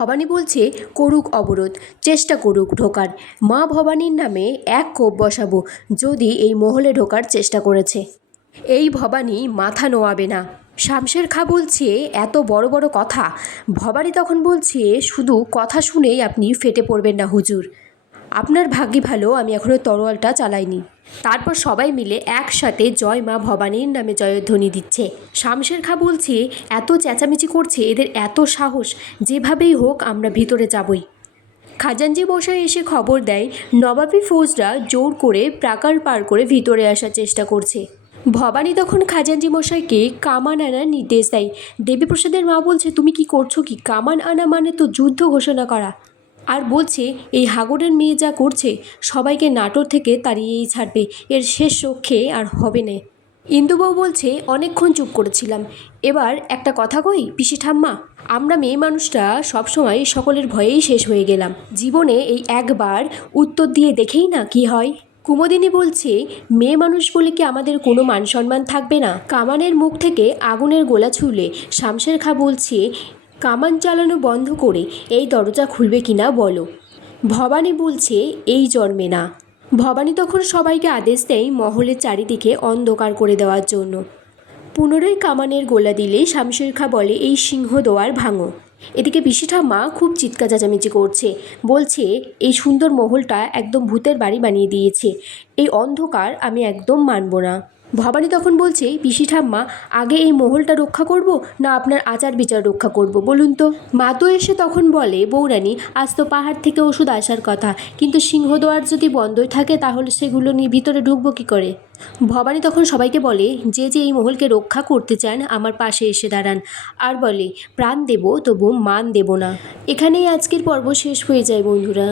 ভবানী বলছে, করুক অবরোধ, চেষ্টা করুক ঢোকার। মা ভবানীর নামে এক কোপ বসাবো, যদি এই মহলে ঢোকার চেষ্টা করেছে। এই ভবানী মাথা নোয়াবে না। শামশের খা বলছে, এত বড় বড় কথা। ভবানী তখন বলছে, শুধু কথা শুনেই আপনি ফেটে পড়বেন না হুজুর। আপনার ভাগ্যে ভালো, আমি এখনও তরোয়ালটা চালাইনি। তারপর সবাই মিলে একসাথে জয় মা ভবানীর নামে জয়ধ্বনি দিচ্ছে। শামশের খা বলছে, এত চেঁচামেচি করছে, এদের এত সাহস, যেভাবেই হোক আমরা ভিতরে যাবই। খাজানজি মশাই এসে খবর দেয়, নবাবী ফৌজরা জোর করে প্রাকার পার করে ভিতরে আসার চেষ্টা করছে। ভবানী তখন খাজানজি মশাইকে কামান আনার নির্দেশ দেয়। দেবীপ্রসাদের মা বলছে, তুমি কি করছ কি? কামান আনা মানে তো যুদ্ধ ঘোষণা করা। আর বলছে, এই হাগরের মেয়ে যা করছে, সবাইকে নাটোর থেকে তাড়িয়েই ছাড়বে। এর শেষ রক্ষে আর হবে না। ইন্দুবাবু বলছে, অনেকক্ষণ চুপ করেছিলাম। এবার একটা কথা কই, পিসি ঠাম্মা? আমরা মেয়ে মানুষরা সবসময় সকলের ভয়েই শেষ হয়ে গেলাম। জীবনে এই একবার উত্তর দিয়ে দেখেই না কি হয়? কুমোদিনী বলছে, মেয়ে মানুষ বলে কি আমাদের কোনো মান সম্মান থাকবে না? কামানের মুখ থেকে আগুনের গোলা ছুলে শামশের খা বলছে কামান চালানো বন্ধ করে এই দরজা খুলবে কিনা বলো। ভবানী বলছে, এই জন্মে না। ভবানী তখন সবাইকে আদেশ দেয় মহলের চারিদিকে অন্ধকার করে দেওয়ার জন্য। পুনরায় কামানের গোলা দিলে শামশের খা বলে, এই সিংহ দোয়ার ভাঙো। এদিকে পিসি ঠাম্মা খুব চিৎকা চেঁচামেচি করছে। বলছে, এই সুন্দর মহলটা একদম ভূতের বাড়ি বানিয়ে দিয়েছে। এই অন্ধকার আমি একদম মানব না। ভবানী তখন বলছে, পিসি ঠাম্মা, আগে এই মহলটা রক্ষা করব না আপনার আচার বিচার রক্ষা করব? বলুন তো। মা তো এসে তখন বলে বৌরানী আজ তো পাহাড় থেকে ওষুধ আসার কথা, কিন্তু সিংহদোয়ার যদি বন্ধই থাকে তাহলে সেগুলো নিয়ে ভিতরে ঢুকবো কী করে? ভবানী তখন সবাইকে বলে, যে যে এই মহলকে রক্ষা করতে চান, আমার পাশে এসে দাঁড়ান। আর বলে, প্রাণ দেব, তবু মান দেব না। এখানেই আজকের পর্ব শেষ হয়ে যায়, বন্ধুরা।